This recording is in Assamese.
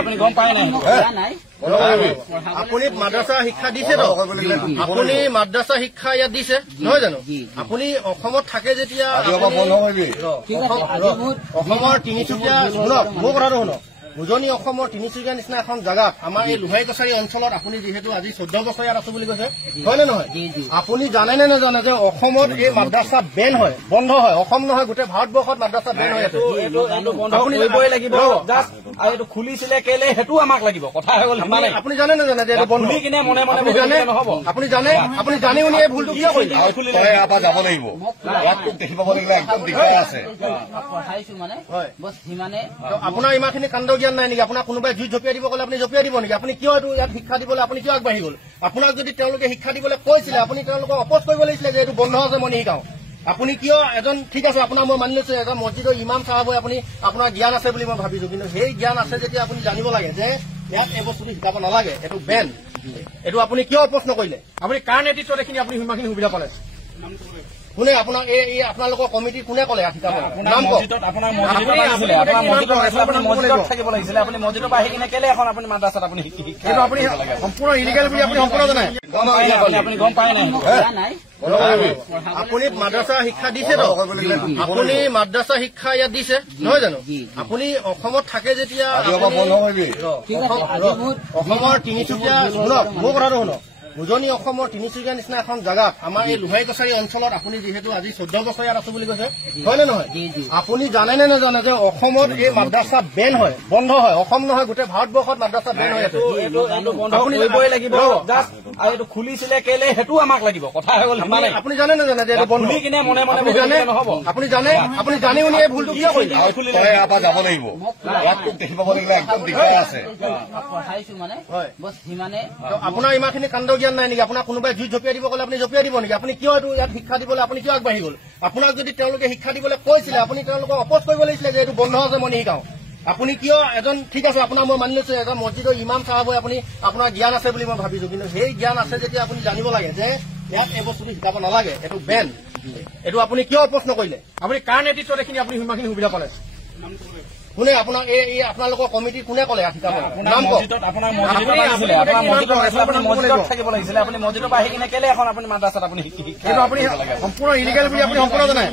আপুনি গম পায় নাই আপুনি মাদ্ৰাসা শিক্ষা দিছে তো আপুনি মাদ্ৰাসা শিক্ষা ইয়াত দিছে নহয় জানো আপুনি অসমত থাকে যেতিয়া অসমৰ তিনিচুকীয়া শুনক মোৰ কথাটো শুনক উজনি অসমৰ তিনিচুকীয়া নিচিনা এখন জাগাত আমাৰ এই লোহাই কছাৰী অঞ্চলত আপুনি যিহেতু আজি 14 বছৰ ইয়াত আছো বুলি কৈছে হয় নে নহয় আপুনি জানে নে নাজানে যে অসমত এই মাদ্ৰাসা বেন হয় বন্ধ হয় অসম নহয় গোটেই ভাৰতবৰ্ষত মাদ্ৰাসা বেন হৈ আছে বন্ধ কৰিবই লাগিব জাষ্ট এইটো খুলিছিলে কেলে হেতু আমাক লাগিব কথা হৈ গ'ল মানে আপুনি জানে না জানে যে এইটো বন্ধ কিনে মনে মনে জানে নহব আপুনি জানি উনি এই ভুলটো কিয় কৰিলে তই আপা যাব লাগিব ইয়াত দেখি পাব লাগিব একদম দিগদাৰ আছে পঢ়াইছো মানে বস সিমানে আপোনাৰ ইমানখিনি কাণ্ড জ্ঞান নাই নেকি আপোনাক কোনোবাই জুই জপিয়াই দিব ক'লে আপুনি জপিয়াই দিব নেকি আপুনি কিয় এইটো ইয়াত শিক্ষা দিবলৈ আপুনি কিয় আগবাঢ়ি গ'ল আপোনাক যদি তেওঁলোকে শিক্ষা দিবলৈ কৈছিলে আপুনি তেওঁলোকক অপোজ কৰিব লাগিছিলে যে এইটো বন্ধ আছে মই নিশিকাওঁ আপুনি কিয় এজন ঠিক আছে আপোনাৰ মই মানি লৈছো এজন মছজিদৰ ইমাম চাহাব হৈ আপুনি আপোনাৰ জ্ঞান আছে বুলি মই ভাবিছো কিন্তু সেই জ্ঞান আছে যেতিয়া আপুনি জানিব লাগে যে ইয়াত এই বস্তুটো শিকাব নালাগে এইটো বেন এইটো আপুনি কিয় অপোজ নকৰিলে আপুনি কাৰ নেতৃত্বত এইখিনি আপুনি সিমানখিনি সুবিধা পালে কোনে আপোনাক এই আপোনালোকৰ কমিটি কোনে ক'লে শিকাব নাম মছজিদত থাকিব লাগিছিলে আপুনি মছজিদৰ পৰা আহি কিনে কেলে এখন আপুনি মাদ্ৰাসাত আপুনি এইটো আপুনি সম্পূৰ্ণ ইলিগেল বুলি আপুনি সম্পূৰ্ণ জানে আপুনি গম পায় নাই আপুনি মাদ্ৰাসা শিক্ষা দিছে তো আপুনি মাদ্ৰাসা শিক্ষা ইয়াত দিছে নহয় জানো আপুনি অসমত থাকে যেতিয়া অসমৰ তিনিচুকীয়া শুনক মোৰ কথাটো শুনক উজনি অসমৰ তিনিচুকীয়া নিচিনা এখন জাগাত আমাৰ এই লোহাই কছাৰী অঞ্চলত আপুনি যিহেতু আজি 14 বছৰ ইয়াত আছো বুলি কৈছে হয় নে নহয় আপুনি জানে নে নাজানে যে অসমত এই মাদ্ৰাসা বেন হয় বন্ধ হয় অসম নহয় গোটেই ভাৰতবৰ্ষত মাদ্ৰাসা বেন হৈ আছে বন্ধ কৰিবই লাগিব জাষ্ট এইটো খুলিছিলে কেলে হেতু আমাক লাগিব কথা হৈ গ'ল মানে আপুনি জানে না জানে যে এইটো বন্ধ কিনে মনে মনে নহব আপুনি জানি উনি এই ভুলটো কিয় কৰিলে তই আপা যাব লাগিব ইয়াত দেখি পাব লাগিব একদম দিগদাৰ আছে পঢ়াইছো মানে বস সিমানে আপোনাৰ ইমানখিনি কাণ্ড জ্ঞান নাই নেকি আপোনাক কোনোবাই জুই জপিয়াই দিব ক'লে আপুনি জপিয়াই দিব নেকি আপুনি কিয় এইটো ইয়াত শিক্ষা দিবলৈ আপুনি কিয় আগবাঢ়ি গ'ল আপোনাক যদি তেওঁলোকে শিক্ষা দিবলৈ কৈছিলে আপুনি তেওঁলোকক অপোজ কৰিব লাগিছিলে যে এইটো বন্ধ আছে মই নিশিকাওঁ আপুনি কিয় এজন ঠিক আছে আপোনাৰ মই মানি লৈছো এজন মছজিদৰ ইমাম চাহাব হৈ আপুনি আপোনাৰ জ্ঞান আছে বুলি মই ভাবিছো কিন্তু সেই জ্ঞান আছে যেতিয়া আপুনি জানিব লাগে যে ইয়াত এই বস্তুটো শিকাব নালাগে এইটো বেন এইটো আপুনি কিয় অপোজ নকৰিলে আপুনি কাৰ নেতৃত্বত এইখিনি আপুনি সিমানখিনি সুবিধা পালে কোনে আপোনাক এই আপোনালোকৰ কমিটি কোনে ক'লে শিকাব নাম মছজিদত থাকিব লাগিছিলে আপুনি মছজিদৰ পৰা আহি কিনে কেলে এখন আপুনি মাদ্ৰাসাত আপুনি এইটো আপুনি সম্পূৰ্ণ ইলিগেল বুলি আপুনি সম্পূৰ্ণ জানে